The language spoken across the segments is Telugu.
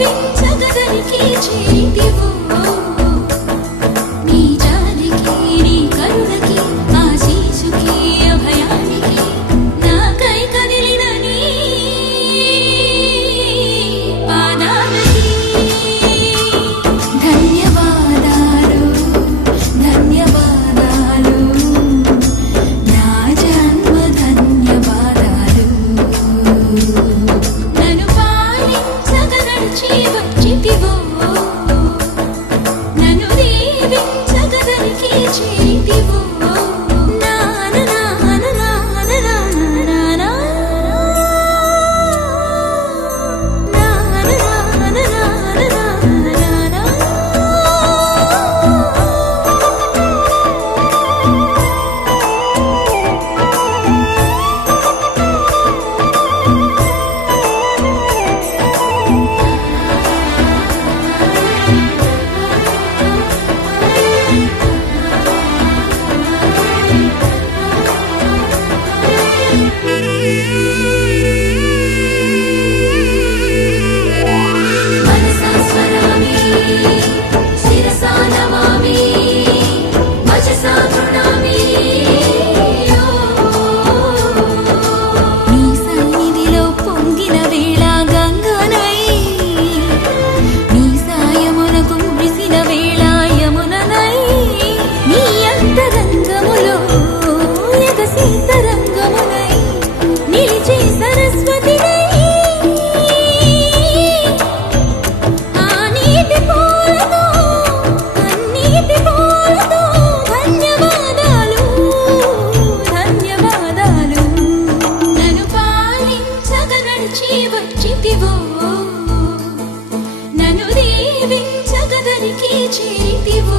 దీవించగదరికి చేతివో నీ జాలికి నీ కరుణకి ఆశీసుకి అభయానికి నాకై కదిలిన నీ పాదాలకి ధన్యవాదాలు ధన్యవాదాలు నా జన్మ ధన్యవాదాలు నన్ను పాలించగదలిచి వచ్చితివో నన్ను దీవించగదరికి చేతివో వచ్చితివో నన్ను దీవించగదరికి చేతివో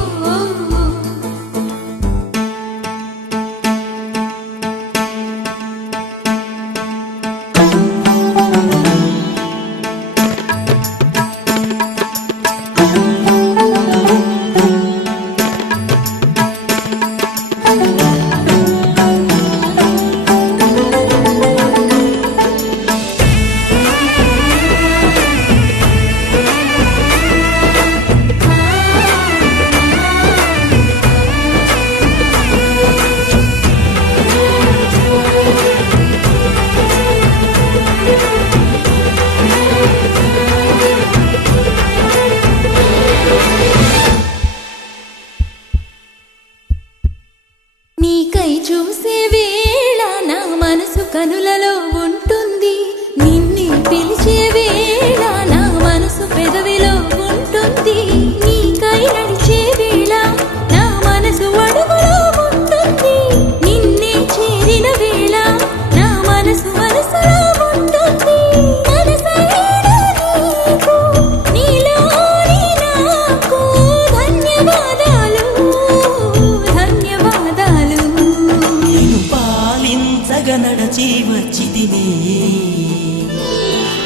నీకై చూసే వేళ నా మనసు కనులలో ఉంటుంది నిన్నే పిలిచే వేళ నా మనసు పెదవిలో ఉంటుంది నీకై నడిచే వేళ నా మనసు అడుగులో ఉంటుంది నిన్నే చేరిన వేళ నా మనసు మనసులో ఉంటుంది మనసైన నీకు నీలోని నాకు ధన్యవాదాలు ధన్యవాదాలు నడచి వచ్చితినే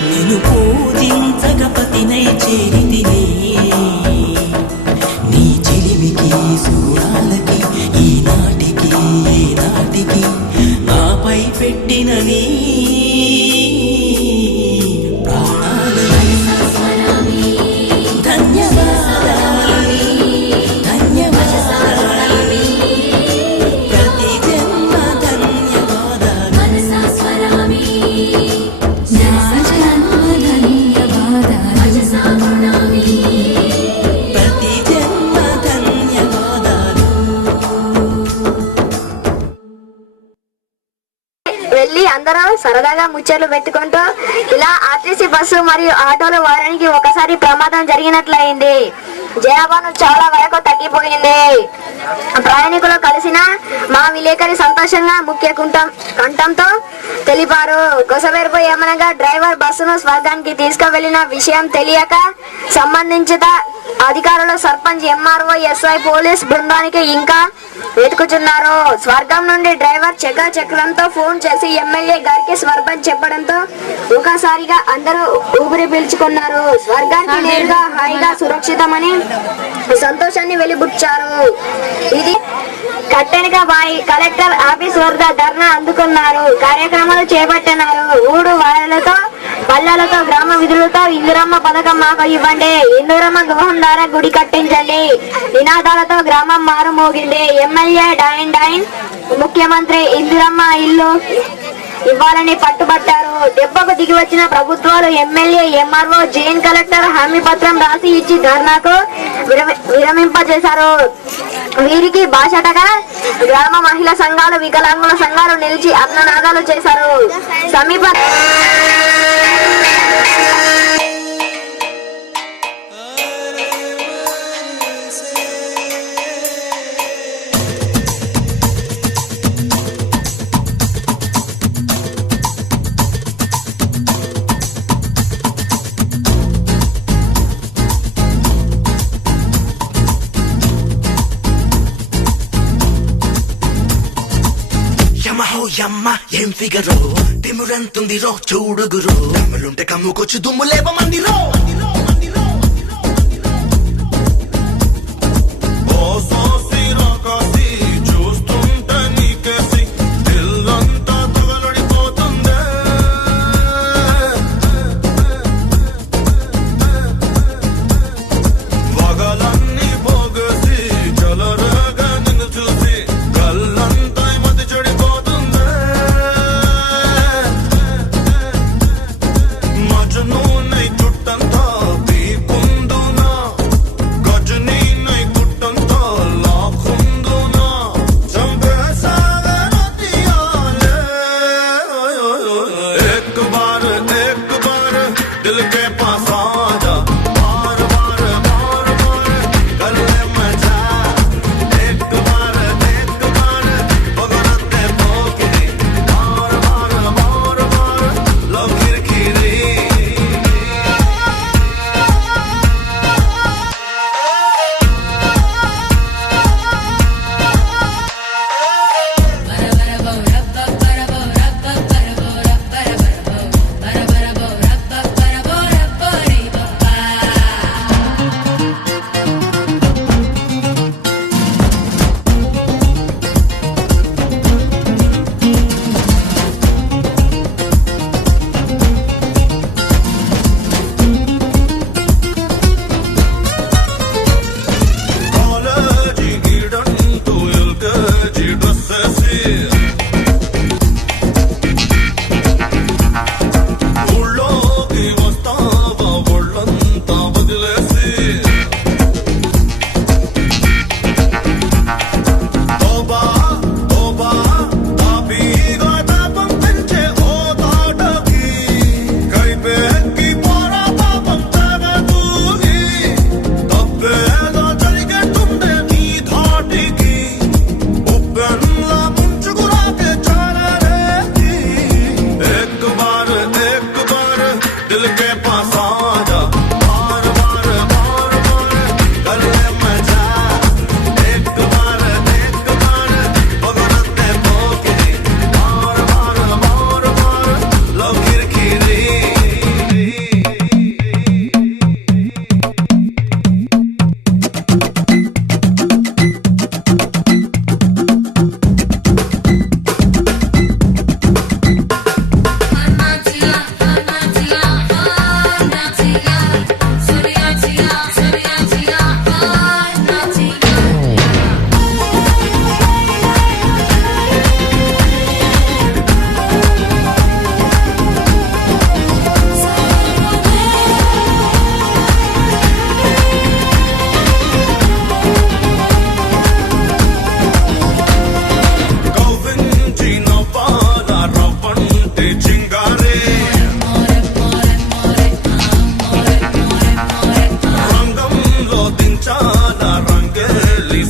నేను పూజించగ పతినై చేరితినే నీ చిలిమికి సూరాలకి ఈనాటికి ఏనాటికి నాపై పెట్టిన నీ వెళ్ళి అందరం సరదాగా ముచ్చట్లు పెట్టుకుంటూ ఇలా ఆర్టీసీ బస్సు మరియు ఆటోలు వారానికి ఒకసారి ప్రమాదం జరిగినట్లయింది. జనాభాను చాలా వరకు తగ్గిపోయింది. ప్రయాణికులు కలిసిన మా విలేకరి సంతోషంగా ముఖ్య కంఠంతో తెలిపారు. కొసవేర్పు ఏమనగా డ్రైవర్ బస్సును స్వర్గానికి తీసుకువెళ్లిన విషయం తెలియక సంబంధించిన అధికారులు సర్పంచ్, ఎంఆర్ఓ, ఎస్ఐ, పోలీస్ బృందానికి ఇంకా వెతుకుతున్నారు. స్వర్గం నుండి డ్రైవర్ చక్రంతో ఫోన్ చేసి ఎమ్మెల్యే గారికి స్వర్గం చెప్పడంతో ఒకసారిగా అందరూ ఊపిరి పీల్చుకున్నారు. స్వర్గానికి నేరుగా హాయిగా సురక్షితమని సంతోషాన్ని వెలిబుచ్చారు. ఇది కట్టెనిక బాయి కలెక్టర్ ఆఫీస్ వద్ద ధర్నా అందుకున్నారు. కార్యక్రమాలు చేపట్టినారు. ఊడు వారలతో బల్లలతో గ్రామ విధులతో ఇందిరమ్మ పథకం మాకు ఇవ్వండి, ఇందిరమ్మ గృహం ద్వారా గుడి కట్టించండి నినాదాలతో గ్రామం మారుమోగింది. ఎమ్మెల్యే డైన్ డైన్ ముఖ్యమంత్రి ఇందిరమ్మ ఇల్లు ఇవ్వాలని పట్టుబట్టారు. దెబ్బకు దిగి వచ్చిన ప్రభుత్వాలు ఎమ్మెల్యే ఎంఆర్ఓ జైన్ కలెక్టర్ హామీ పత్రం రాసి ఇచ్చి ధర్నాకు విరమింపజేశారు. వీరికి బాసటగా గ్రామ మహిళా సంఘాలు వికలాంగుల సంఘాలు నిలిచి అర్ధనాదాలు చేశారు. సమీప యమ్మ ఏం ఫిగరో తిమురంతుందిరో చూడుగురో కమ్ములుంటే కమ్ముకొచ్చి దుమ్ము లేపమందిరో చూస్తుంటే నీకేసి ఇల్లంతా తగలడిపోతుందే వగలన్నీ పోగేసి చలరగా నిన్ను చూసి కళ్ళంతా మతి చెడిపోతుంది. మజనూనై చుట్టంతా పీకుందునా గజనీనై గుట్టంతా లాక్కుందునా చంపేసాగర తీయాలే. एक बार दिल के पास आजा बार बार बार बार कर ले मजा. एक बार पगड़ते पोकिरी बार बार बार बार लव किरकिरी. కాలేజీ గీడంటూ ఎల్కేజీ డ్రెస్సేసి ఊళ్ళోకి వస్తావా ఒళ్ళంతా వదిలేసి. తోబా తోబా తాపీగా తాపం పెంచే ఓ తాటకి కైపెక్కి పోరా పాపం తగదూగి తప్పేదో జరిగేటుండే నీ ధాటికి ఉప్పెన్లా ముంచుకురాకే చాలరేది. एक बार दिल के पास आजा बार बार बार बार कर ले मजा. एक बार पगड़ते पोकिरी बार बार बार बार लव किरकिरी. కవ్వించి నవ్వాల రవ్వంటి చింగారే రంగంలో దించాల రంగేలి